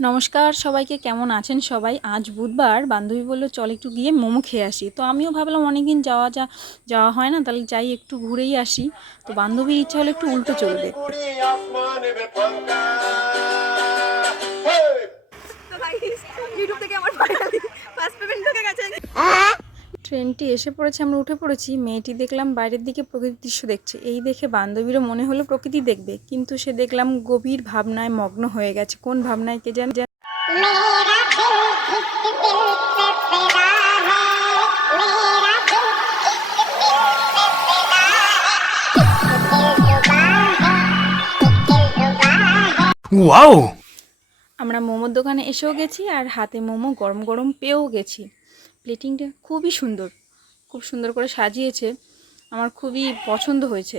নমস্কার সবাইকে, কেমন আছেন সবাই? আজ বুধবার, বান্ধবী বলল চল একটু গিয়ে মোমো খেয়ে আসি। তো আমিও ভাবলাম অনেকদিন যাওয়া হয় না, তাহলে যাই একটু ঘুরেই আসি। তো বান্ধবীর ইচ্ছা হলো একটু উল্টো চলবে। ট্রেনটি এসে পড়েছে, আমরা উঠে পড়েছি। মেয়েটি দেখলাম বাইরের দিকে প্রকৃতির দৃশ্য দেখছে। এই দেখে বান্ধবীরও মনে হলো প্রকৃতি দেখবে, কিন্তু সে দেখলাম গভীর ভাবনায় মগ্ন হয়ে গেছে। কোন ভাবনায় কে জানে। ওয়াও! আমরা মোমোর দোকানে এসেও গেছি, আর হাতে মোমো গরম গরম পেয়েও গেছি। প্লেটিংটা খুবই সুন্দর, খুব সুন্দর করে সাজিয়েছে, আমার খুবই পছন্দ হয়েছে।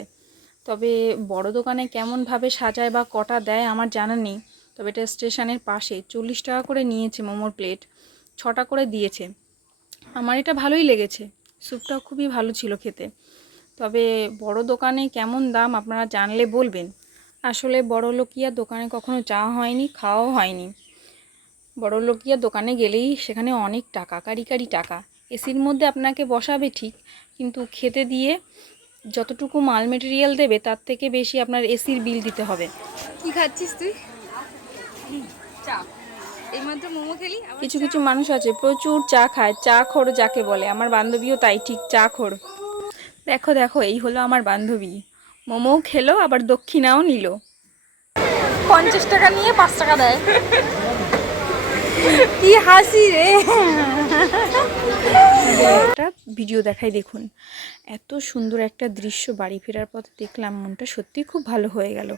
তবে বড় দোকানে কেমনভাবে সাজায় বা কটা দেয় আমার জানা নেই। তবে এটা স্টেশনের পাশে 40 টাকা করে নিয়েছে মোমোর প্লেট, 6টা করে দিয়েছে। আমার এটা ভালোই লেগেছে, স্যুপটাও খুবই ভালো ছিল খেতে। তবে বড় দোকানে কেমন দাম আপনারা জানলে বলবেন। আসলে বড়লোকিয়া দোকানে কখনো যাওয়া হয়নি, খাওয়াও হয়নি। বড়লোকিয়া দোকানে গেলেই সেখানে অনেক টাকা, কারি কারি টাকা। এসির মধ্যে আপনাকে বসাবে ঠিক, কিন্তু খেতে দিয়ে যতটুকু মাল মেটেরিয়াল দেবে তার থেকে বেশি আপনার এসির বিল দিতে হবে। কি খাচ্ছিস তুই? চা। এই মাত্র মোমো খেলি। কিছু কিছু মানুষ আছে প্রচুর চা খায়, চা খোর যাকে বলে। আমার বান্ধবীও তাই, ঠিক চা খোর। দেখো দেখো, এই হলো আমার বান্ধবী। মোমোও খেলো, আবার দক্ষিণাও নিল। 50 টাকা নিয়ে 5 টাকা দেয়। কি হাসি রে! একটা ভিডিও দেখাই, দেখুন। এত সুন্দর একটা দৃশ্য বাড়ি ফেরার পথে দেখলাম, মনটা সত্যিই খুব ভালো হয়ে গেল।